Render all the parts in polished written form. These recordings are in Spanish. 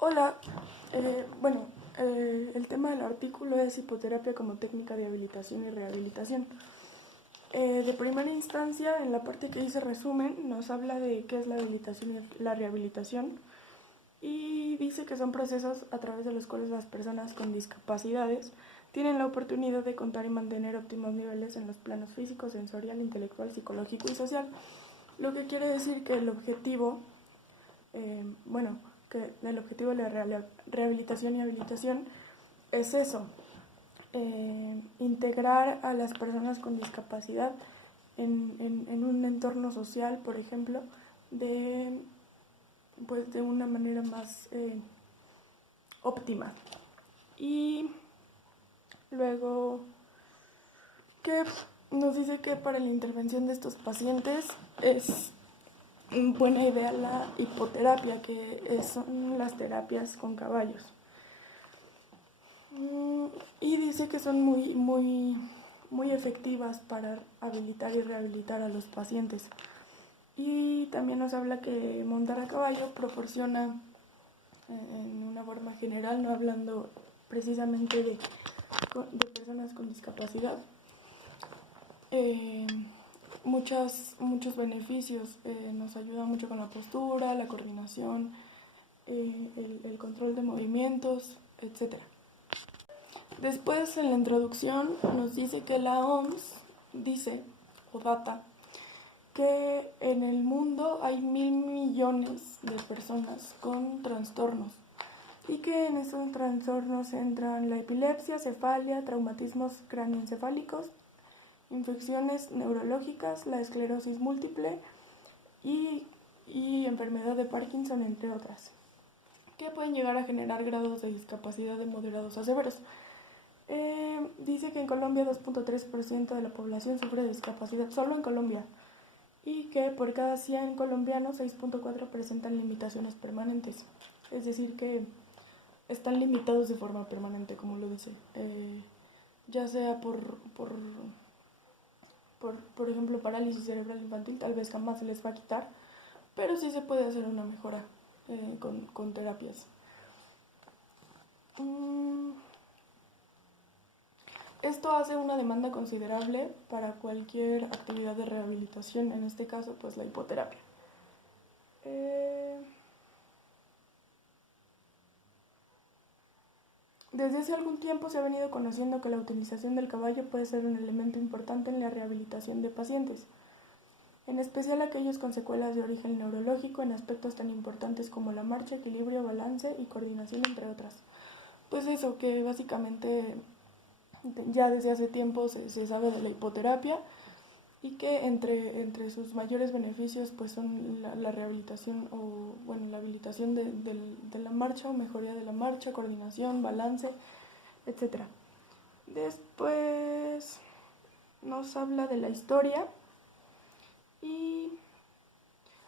Hola, bueno, el tema del artículo es hipoterapia como técnica de habilitación y rehabilitación. De primera instancia, en la parte que dice resumen, nos habla de qué es la habilitación y la rehabilitación y dice que son procesos a través de los cuales las personas con discapacidades tienen la oportunidad de contar y mantener óptimos niveles en los planos físico, sensorial, intelectual, psicológico y social. Lo que quiere decir que el objetivo bueno, que el objetivo de la rehabilitación y habilitación es eso, integrar a las personas con discapacidad en un entorno social, por ejemplo, de, pues, de una manera más óptima. Y luego, que nos dice que para la intervención de estos pacientes es buena idea la hipoterapia, que son las terapias con caballos. Y dice que son muy efectivas para habilitar y rehabilitar a los pacientes. Y también nos habla que montar a caballo proporciona, en una forma general, no hablando precisamente de personas con discapacidad, eh, muchos beneficios. Nos ayuda mucho con la postura, la coordinación, el control de movimientos, etc. Después, en la introducción, nos dice que la OMS dice, o data, que en el mundo hay 1.000 millones de personas con trastornos y que en esos trastornos entran la epilepsia, cefalia, traumatismos cráneoencefálicos, infecciones neurológicas, la esclerosis múltiple y enfermedad de Parkinson, entre otras, que pueden llegar a generar grados de discapacidad de moderados a severos. Dice que en Colombia 2.3% de la población sufre de discapacidad, solo en Colombia, y que por cada 100 colombianos 6.4 presentan limitaciones permanentes, es decir que están limitados de forma permanente, como lo dice, ya sea por ejemplo, parálisis cerebral infantil, tal vez jamás se les va a quitar, pero sí se puede hacer una mejora con terapias. Esto hace una demanda considerable para cualquier actividad de rehabilitación, en este caso pues la hipoterapia. Desde hace algún tiempo se ha venido conociendo que la utilización del caballo puede ser un elemento importante en la rehabilitación de pacientes, en especial aquellos con secuelas de origen neurológico en aspectos tan importantes como la marcha, equilibrio, balance y coordinación, entre otras. Pues eso, que básicamente ya desde hace tiempo se sabe de la hipoterapia y que entre sus mayores beneficios pues son la rehabilitación o bueno, la habilitación de la marcha o mejoría de la marcha, coordinación, balance, etc. Después nos habla de la historia y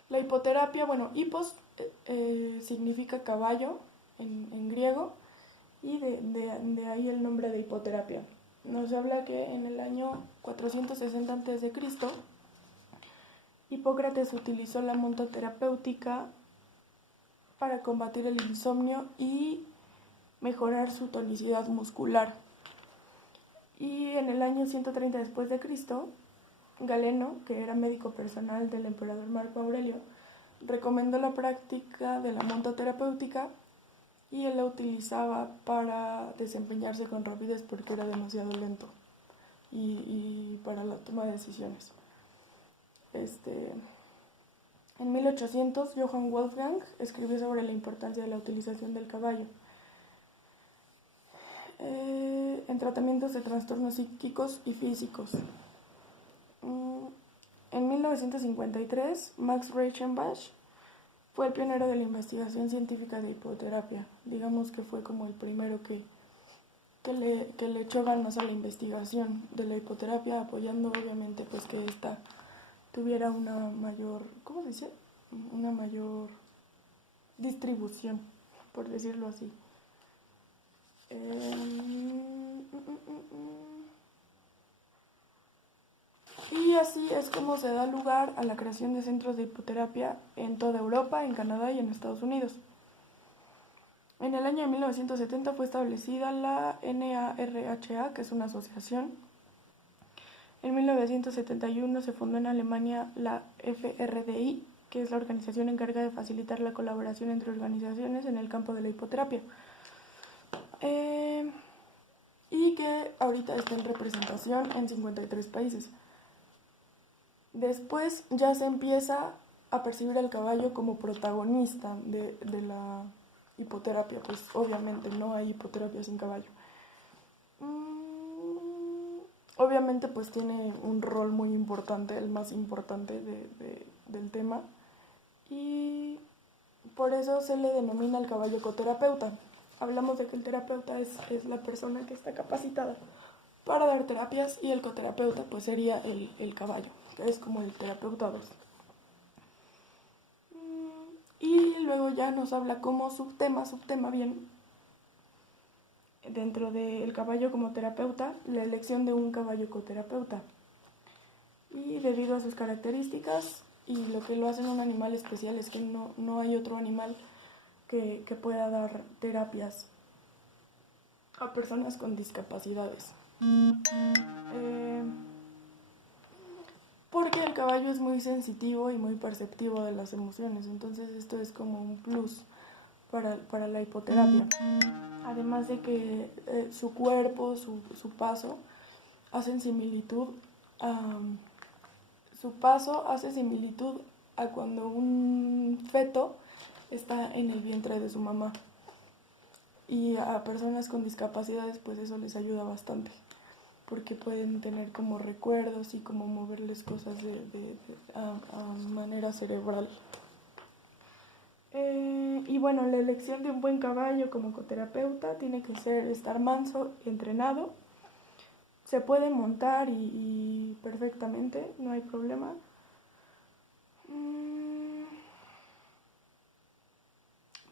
la hipoterapia, bueno, hipos significa caballo en griego y de ahí el nombre de hipoterapia. Nos habla que en el año 460 a.C. Hipócrates utilizó la montoterapéutica para combatir el insomnio y mejorar su tonicidad muscular. Y en el año 130 después de Cristo, Galeno, que era médico personal del emperador Marco Aurelio, recomendó la práctica de la montoterapéutica y él la utilizaba para desempeñarse con rapidez porque era demasiado lento y para la toma de decisiones. En 1800, Johann Wolfgang escribió sobre la importancia de la utilización del caballo en tratamientos de trastornos psíquicos y físicos. En 1953, Max Reichenbach fue el pionero de la investigación científica de hipoterapia. Digamos que fue como el primero que le echó ganas a la investigación de la hipoterapia, apoyando obviamente pues que esta tuviera una mayor, ¿cómo se dice? Una mayor distribución, por decirlo así. Y así es como se da lugar a la creación de centros de hipoterapia en toda Europa, en Canadá y en Estados Unidos. En el año de 1970 fue establecida la NARHA, que es una asociación. En 1971 se fundó en Alemania la FRDI, que es la organización encargada de facilitar la colaboración entre organizaciones en el campo de la hipoterapia. Y que ahorita está en representación en 53 países. Después ya se empieza a percibir al caballo como protagonista de la hipoterapia, pues obviamente no hay hipoterapia sin caballo. Obviamente pues tiene un rol muy importante, el más importante del tema, y por eso se le denomina el caballo coterapeuta. Hablamos de que el terapeuta es la persona que está capacitada para dar terapias y el coterapeuta pues sería el caballo, que es como el terapeuta 2. Y luego ya nos habla como subtema bien, dentro del caballo como terapeuta, la elección de un caballo coterapeuta. Y debido a sus características y lo que lo hace un animal especial es que no hay otro animal que pueda dar terapias a personas con discapacidades. Porque el caballo es muy sensitivo y muy perceptivo de las emociones, entonces esto es como un plus para la hipoterapia. Además de que su cuerpo, su paso, hacen similitud a... Su paso hace similitud a cuando un feto está en el vientre de su mamá. Y a personas con discapacidades pues eso les ayuda bastante, porque pueden tener como recuerdos y como moverles cosas a manera cerebral. Y bueno, la elección de un buen caballo como coterapeuta tiene que estar manso, entrenado. Se puede montar y perfectamente, no hay problema.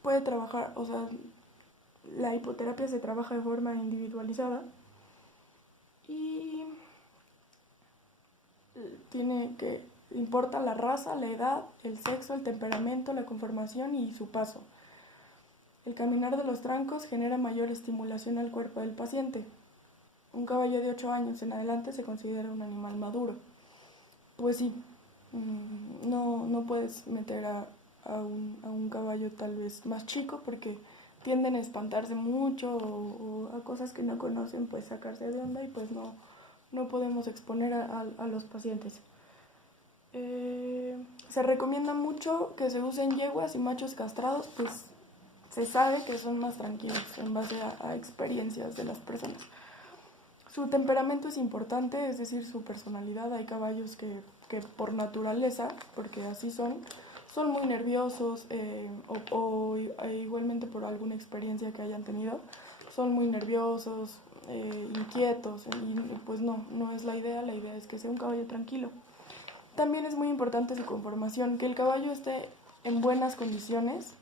Puede trabajar, o sea, la hipoterapia se trabaja de forma individualizada y importa la raza, la edad, el sexo, el temperamento, la conformación y su paso. El caminar de los trancos genera mayor estimulación al cuerpo del paciente. Un caballo de 8 años en adelante se considera un animal maduro. Pues sí, no puedes meter a un caballo tal vez más chico porque tienden a espantarse mucho o a cosas que no conocen, pues sacarse de onda y pues no podemos exponer a los pacientes. Se recomienda mucho que se usen yeguas y machos castrados, pues se sabe que son más tranquilos en base a experiencias de las personas. Su temperamento es importante, es decir, su personalidad. Hay caballos que por naturaleza, porque así son muy nerviosos o igualmente por alguna experiencia que hayan tenido, son muy nerviosos, inquietos, y pues no es la idea es que sea un caballo tranquilo. También es muy importante su conformación, que el caballo esté en buenas condiciones,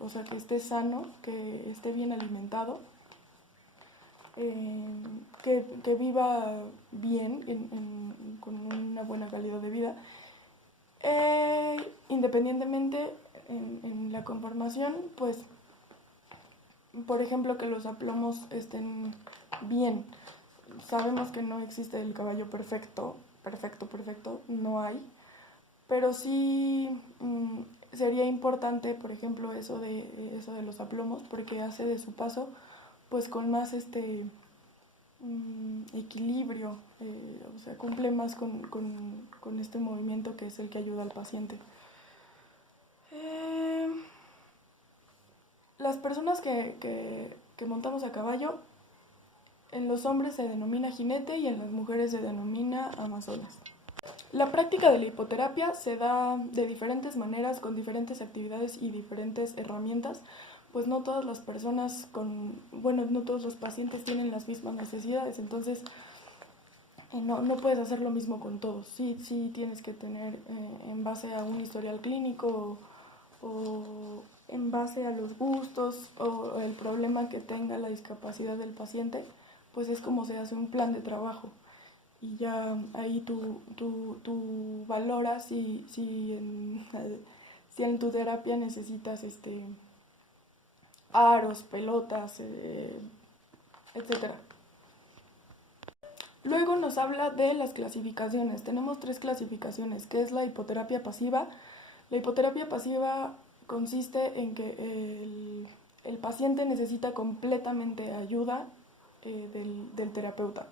o sea, que esté sano, que esté bien alimentado, que viva bien, con una buena calidad de vida. Independientemente en la conformación, pues, por ejemplo, que los aplomos estén bien. Sabemos que no existe el caballo perfecto, no hay, pero sí sería importante, por ejemplo, eso de los aplomos, porque hace de su paso pues con más equilibrio, o sea, cumple más con este movimiento que es el que ayuda al paciente. Las personas que montamos a caballo, en los hombres se denomina jinete y en las mujeres se denomina amazonas. La práctica de la hipoterapia se da de diferentes maneras, con diferentes actividades y diferentes herramientas, pues no todas las personas no todos los pacientes tienen las mismas necesidades, entonces no puedes hacer lo mismo con todos. Sí tienes que tener en base a un historial clínico o en base a los gustos o el problema que tenga, la discapacidad del paciente, pues es como se hace un plan de trabajo. Y ya ahí tú valoras si en tu terapia necesitas aros, pelotas, etc. Luego nos habla de las clasificaciones. Tenemos 3 clasificaciones, que es la hipoterapia pasiva. La hipoterapia pasiva consiste en que el paciente necesita completamente ayuda del terapeuta.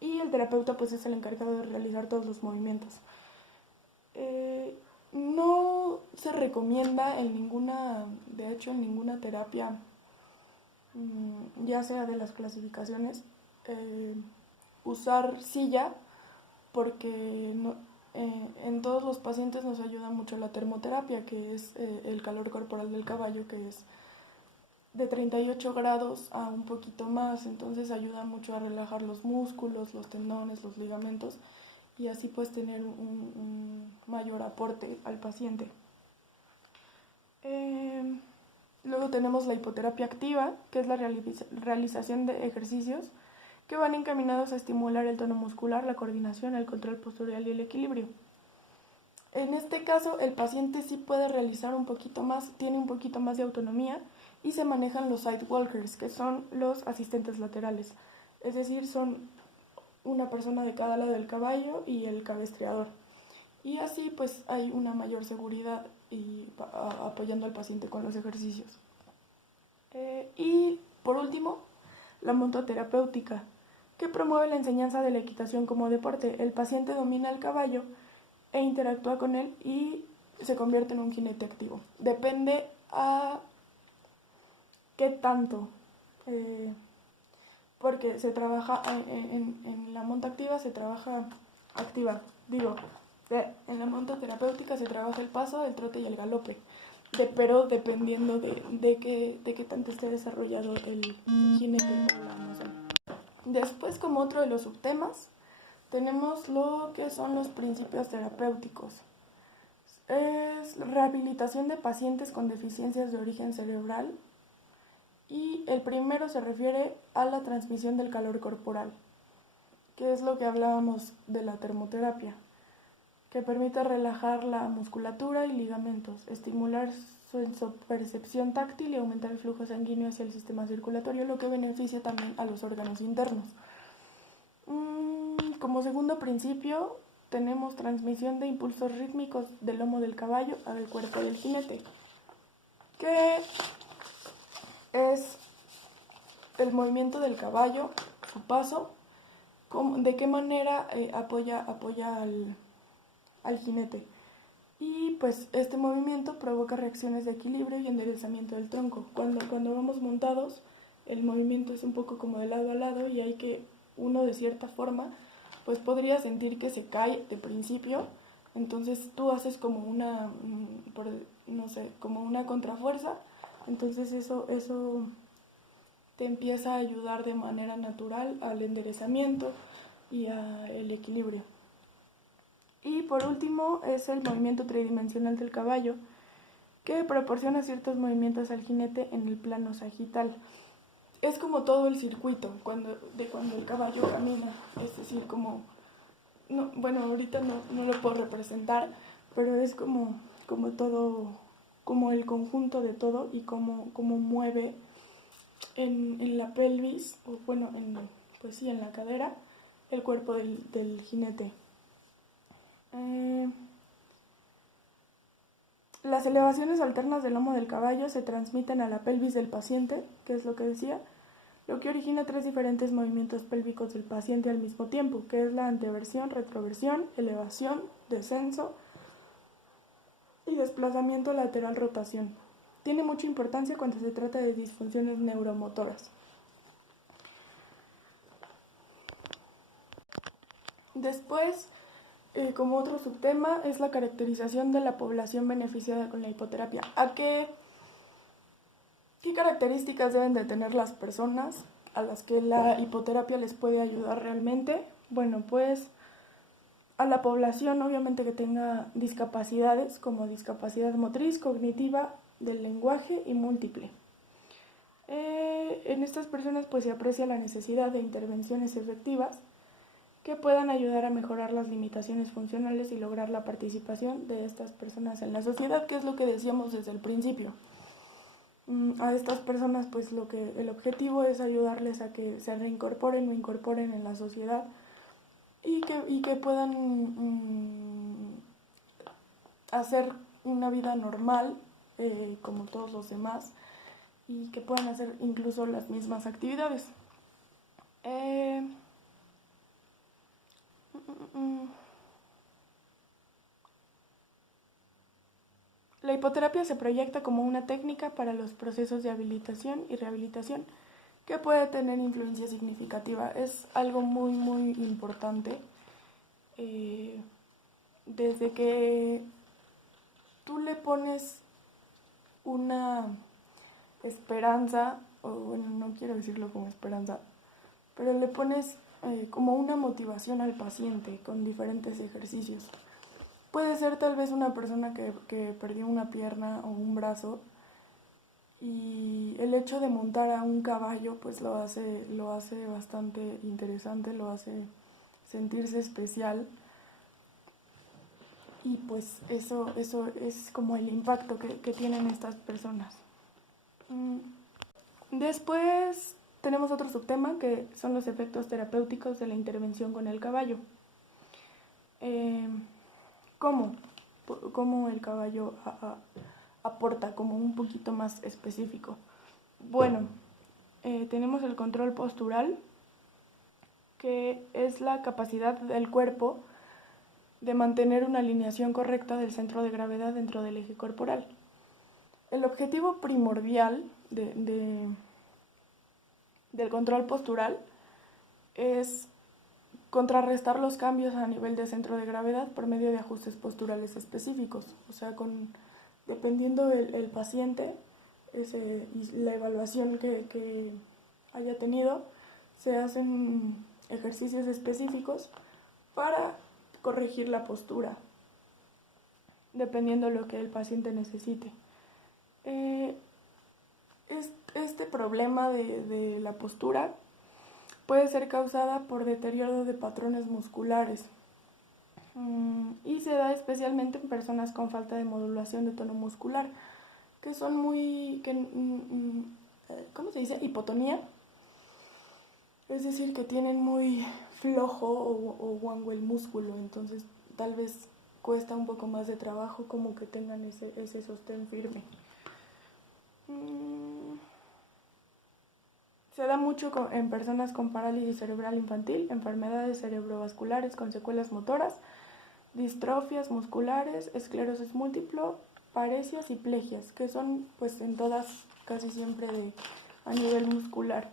Y el terapeuta pues es el encargado de realizar todos los movimientos. No se recomienda en ninguna terapia, ya sea de las clasificaciones, usar silla, porque en todos los pacientes nos ayuda mucho la termoterapia, que es el calor corporal del caballo, que es de 38 grados a un poquito más, entonces ayuda mucho a relajar los músculos, los tendones, los ligamentos, y así puedes tener un mayor aporte al paciente. Luego tenemos la hipoterapia activa, que es la realización de ejercicios que van encaminados a estimular el tono muscular, la coordinación, el control postural y el equilibrio. En este caso, el paciente sí puede realizar un poquito más, tiene un poquito más de autonomía, y se manejan los side walkers, que son los asistentes laterales. Es decir, son una persona de cada lado del caballo y el cabestreador. Y así pues hay una mayor seguridad y apoyando al paciente con los ejercicios. Y por último, la montoterapéutica, que promueve la enseñanza de la equitación como deporte. El paciente domina el caballo e interactúa con él y se convierte en un jinete activo. Depende a qué tanto, porque se trabaja en la monta activa, se trabaja activa, en la monta terapéutica se trabaja el paso, el trote y el galope, pero dependiendo de qué tanto esté desarrollado el jinete o la emoción. Después, como otro de los subtemas, tenemos lo que son los principios terapéuticos. Es rehabilitación de pacientes con deficiencias de origen cerebral, y el primero se refiere a la transmisión del calor corporal, que es lo que hablábamos de la termoterapia, que permite relajar la musculatura y ligamentos, estimular su percepción táctil y aumentar el flujo sanguíneo hacia el sistema circulatorio, lo que beneficia también a los órganos internos. Como segundo principio, tenemos transmisión de impulsos rítmicos del lomo del caballo al cuerpo del jinete, que es el movimiento del caballo, su paso, de qué manera apoya al jinete. Y pues este movimiento provoca reacciones de equilibrio y enderezamiento del tronco. Cuando vamos montados, el movimiento es un poco como de lado a lado, y hay que uno de cierta forma pues podría sentir que se cae de principio, entonces tú haces como una, como una contrafuerza, entonces eso te empieza a ayudar de manera natural al enderezamiento y al equilibrio. Y por último es el movimiento tridimensional del caballo, que proporciona ciertos movimientos al jinete en el plano sagital. Es como todo el circuito cuando el caballo camina, es decir, ahorita no lo puedo representar, pero es como todo, como el conjunto de todo, y cómo mueve en la pelvis, o en la cadera, el cuerpo del jinete. Las elevaciones alternas del lomo del caballo se transmiten a la pelvis del paciente, que es lo que decía, lo que origina 3 diferentes movimientos pélvicos del paciente al mismo tiempo, que es la anteversión, retroversión, elevación, descenso y desplazamiento lateral, rotación. Tiene mucha importancia cuando se trata de disfunciones neuromotoras. Después, como otro subtema, es la caracterización de la población beneficiada con la hipoterapia. ¿Qué características deben de tener las personas a las que la hipoterapia les puede ayudar realmente? Bueno, pues a la población obviamente que tenga discapacidades, como discapacidad motriz, cognitiva, del lenguaje y múltiple. En estas personas pues se aprecia la necesidad de intervenciones efectivas que puedan ayudar a mejorar las limitaciones funcionales y lograr la participación de estas personas en la sociedad, que es lo que decíamos desde el principio. A estas personas, pues el objetivo es ayudarles a que se reincorporen o incorporen en la sociedad y que puedan hacer una vida normal como todos los demás y que puedan hacer incluso las mismas actividades. La hipoterapia se proyecta como una técnica para los procesos de habilitación y rehabilitación que puede tener influencia significativa. Es algo muy, muy importante. Desde que tú le pones una esperanza, o bueno, no quiero decirlo como esperanza, pero le pones como una motivación al paciente con diferentes ejercicios. Puede ser tal vez una persona que perdió una pierna o un brazo y el hecho de montar a un caballo pues lo hace bastante interesante, lo hace sentirse especial y pues eso es como el impacto que tienen estas personas. Después tenemos otro subtema que son los efectos terapéuticos de la intervención con el caballo. ¿Cómo el caballo aporta como un poquito más específico? Bueno, tenemos el control postural, que es la capacidad del cuerpo de mantener una alineación correcta del centro de gravedad dentro del eje corporal. El objetivo primordial del control postural es contrarrestar los cambios a nivel de centro de gravedad por medio de ajustes posturales específicos. O sea, dependiendo del paciente y la evaluación que haya tenido, se hacen ejercicios específicos para corregir la postura, dependiendo de lo que el paciente necesite. Este problema de la postura puede ser causada por deterioro de patrones musculares y se da especialmente en personas con falta de modulación de tono muscular, que son ¿cómo se dice? Hipotonía, es decir, que tienen muy flojo o guango el músculo, entonces tal vez cuesta un poco más de trabajo como que tengan ese sostén firme. Se da mucho en personas con parálisis cerebral infantil, enfermedades cerebrovasculares con secuelas motoras, distrofias musculares, esclerosis múltiple, paresias y plegias, que son pues en todas casi siempre a nivel muscular.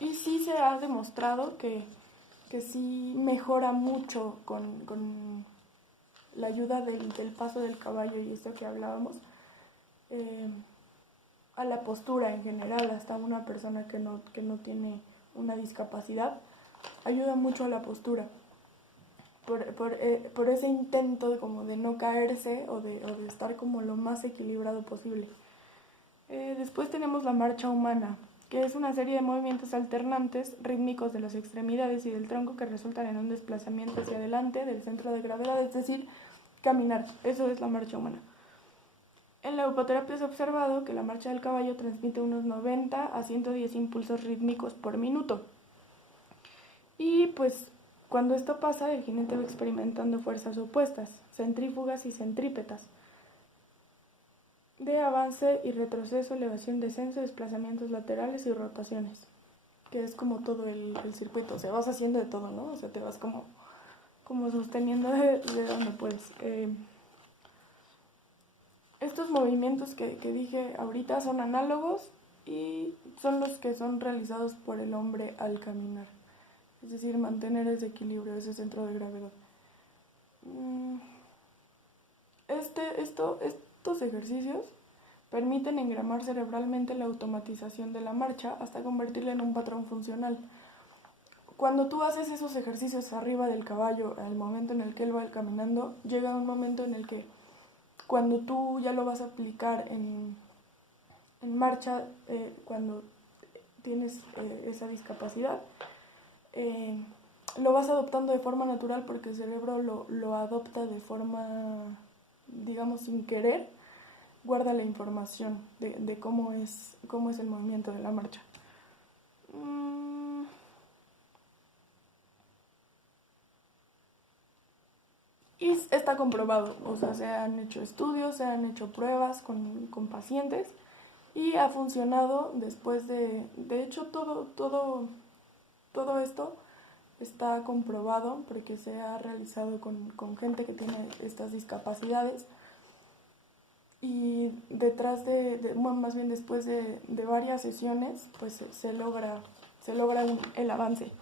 Y sí se ha demostrado que sí mejora mucho con la ayuda del paso del caballo y esto que hablábamos, a la postura en general, hasta una persona que no tiene una discapacidad, ayuda mucho a la postura. Por ese intento de no caerse o de estar como lo más equilibrado posible. Después tenemos la marcha humana, que es una serie de movimientos alternantes rítmicos de las extremidades y del tronco que resultan en un desplazamiento hacia adelante del centro de gravedad, es decir, caminar. Eso es la marcha humana. En la hipoterapia se ha observado que la marcha del caballo transmite unos 90 a 110 impulsos rítmicos por minuto. Y pues cuando esto pasa, el jinete va experimentando fuerzas opuestas, centrífugas y centrípetas, de avance y retroceso, elevación, descenso, desplazamientos laterales y rotaciones, que es como todo el circuito. O sea, vas haciendo de todo, ¿no? O sea, te vas como sosteniendo de donde puedes. Estos movimientos que dije ahorita son análogos y son los que son realizados por el hombre al caminar. Es decir, mantener ese equilibrio, ese centro de gravedad. Estos ejercicios permiten engramar cerebralmente la automatización de la marcha hasta convertirla en un patrón funcional. Cuando tú haces esos ejercicios arriba del caballo, al momento en el que él va caminando, llega un momento en el que cuando tú ya lo vas a aplicar en marcha cuando tienes esa discapacidad. Lo vas adoptando de forma natural porque el cerebro lo adopta de forma, digamos, sin querer, guarda la información de cómo es el movimiento de la marcha. Y está comprobado, o sea, se han hecho estudios, se han hecho pruebas con pacientes y ha funcionado después de hecho, todo esto está comprobado porque se ha realizado con gente que tiene estas discapacidades y más bien después de varias sesiones, pues se logra el avance.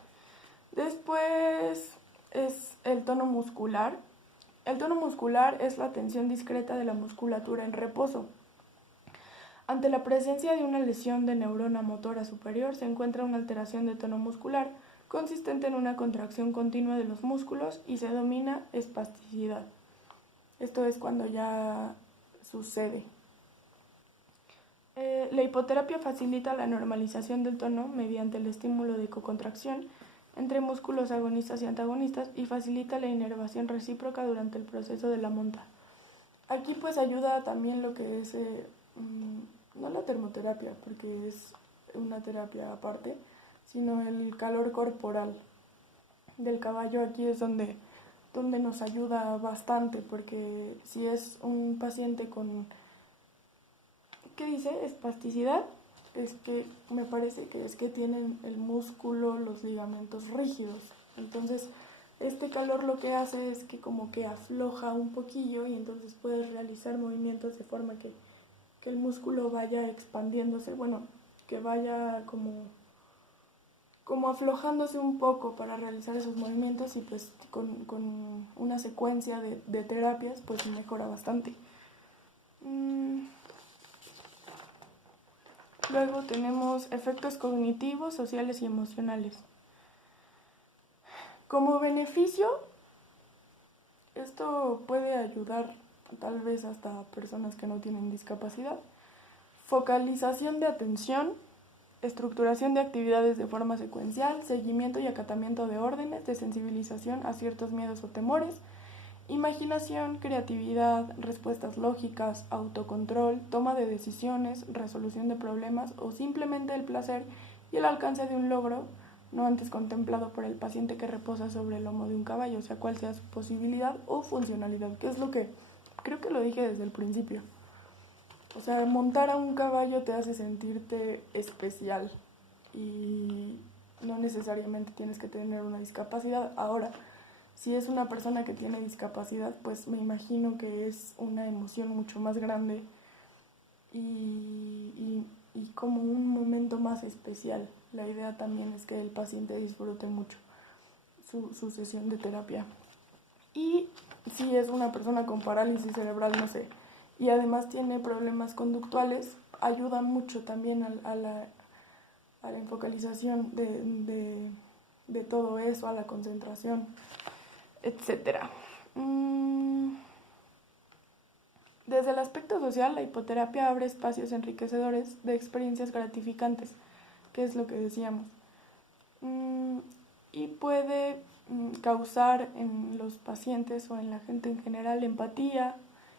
Después es el tono muscular. El tono muscular es la tensión discreta de la musculatura en reposo. Ante la presencia de una lesión de neurona motora superior, se encuentra una alteración de tono muscular consistente en una contracción continua de los músculos y se denomina espasticidad. Esto es cuando ya sucede. La hipoterapia facilita la normalización del tono mediante el estímulo de cocontracción entre músculos agonistas y antagonistas y facilita la inervación recíproca durante el proceso de la monta. Aquí pues ayuda también lo que es, no la termoterapia, porque es una terapia aparte, sino el calor corporal del caballo. Aquí es donde nos ayuda bastante, porque si es un paciente con, ¿qué dice? Espasticidad, es que me parece que es que tienen el músculo, los ligamentos rígidos. Entonces, este calor lo que hace es que como que afloja un poquillo y entonces puedes realizar movimientos de forma que el músculo vaya expandiéndose, bueno, que vaya como aflojándose un poco para realizar esos movimientos y pues con una secuencia de terapias pues mejora bastante. Luego tenemos efectos cognitivos, sociales y emocionales. Como beneficio, esto puede ayudar tal vez hasta a personas que no tienen discapacidad. Focalización de atención, estructuración de actividades de forma secuencial, seguimiento y acatamiento de órdenes, desensibilización a ciertos miedos o temores, imaginación, creatividad, respuestas lógicas, autocontrol, toma de decisiones, resolución de problemas o simplemente el placer y el alcance de un logro no antes contemplado por el paciente que reposa sobre el lomo de un caballo, o sea, cuál sea su posibilidad o funcionalidad, que es lo que creo que lo dije desde el principio. O sea, montar a un caballo te hace sentirte especial y no necesariamente tienes que tener una discapacidad. Ahora, si es una persona que tiene discapacidad, pues me imagino que es una emoción mucho más grande y como un momento más especial. La idea también es que el paciente disfrute mucho su sesión de terapia. Y si es una persona con parálisis cerebral, no sé, y además tiene problemas conductuales, ayuda mucho también a la enfocalización de todo eso, a la concentración, etc. Desde el aspecto social, la hipoterapia abre espacios enriquecedores de experiencias gratificantes, que es lo que decíamos, y puede causar en los pacientes o en la gente en general empatía,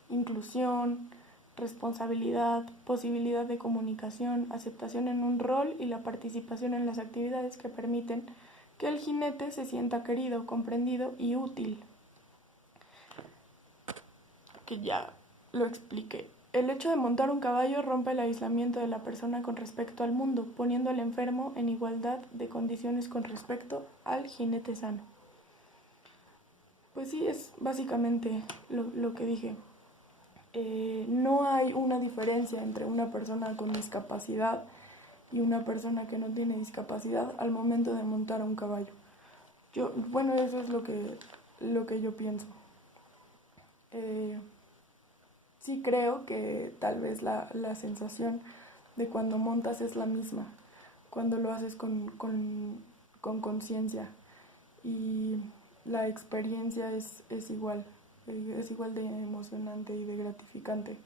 inclusión, responsabilidad, posibilidad de comunicación, aceptación en un rol y la participación en las actividades que permiten que el jinete se sienta querido, comprendido y útil. Que ya lo expliqué. El hecho de montar un caballo rompe el aislamiento de la persona con respecto al mundo, poniendo al enfermo en igualdad de condiciones con respecto al jinete sano. Pues sí, es básicamente lo que dije. No hay una diferencia entre una persona con discapacidad y una persona que no tiene discapacidad al momento de montar a un caballo. Bueno, eso es lo que yo pienso. Sí creo que tal vez la sensación de cuando montas es la misma, cuando lo haces con conciencia y la experiencia es igual de emocionante y de gratificante.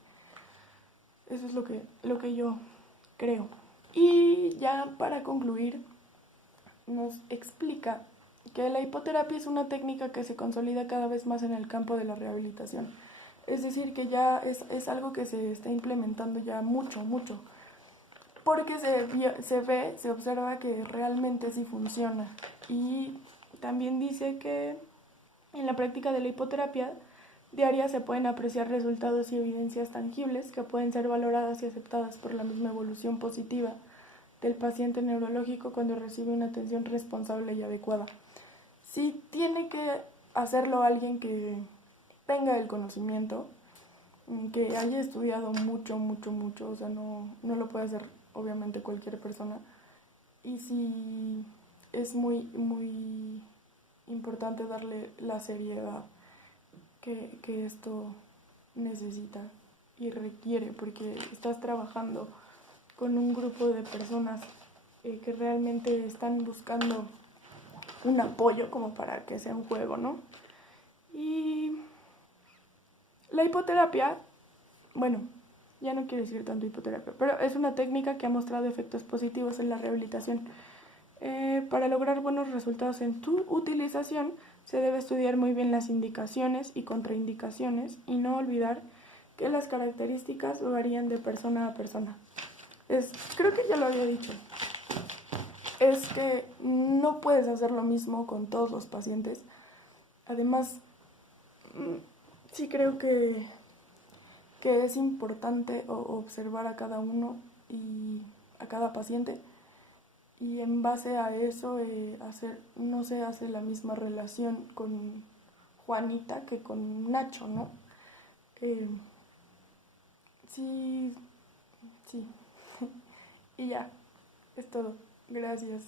Eso es lo que yo creo. Y ya para concluir, nos explica que la hipoterapia es una técnica que se consolida cada vez más en el campo de la rehabilitación. Es decir, que ya es algo que se está implementando ya mucho, mucho. Porque se observa que realmente sí funciona. Y también dice que en la práctica de la hipoterapia diaria se pueden apreciar resultados y evidencias tangibles que pueden ser valoradas y aceptadas por la misma evolución positiva del paciente neurológico cuando recibe una atención responsable y adecuada. Sí tiene que hacerlo alguien que tenga el conocimiento, que haya estudiado mucho, mucho, mucho, o sea, no lo puede hacer obviamente cualquier persona. Y sí es muy, muy importante darle la seriedad que esto necesita y requiere, porque estás trabajando con un grupo de personas que realmente están buscando un apoyo como para que sea un juego, ¿no? Y la hipoterapia, bueno, ya no quiero decir tanto hipoterapia, pero es una técnica que ha mostrado efectos positivos en la rehabilitación. Para lograr buenos resultados en tu utilización, se debe estudiar muy bien las indicaciones y contraindicaciones y no olvidar que las características varían de persona a persona. Creo que ya lo había dicho, es que no puedes hacer lo mismo con todos los pacientes. Además, sí creo que es importante observar a cada uno y a cada paciente, y en base a eso no se hace la misma relación con Juanita que con Nacho, ¿no? Eh, sí, sí. Y ya, es todo. Gracias.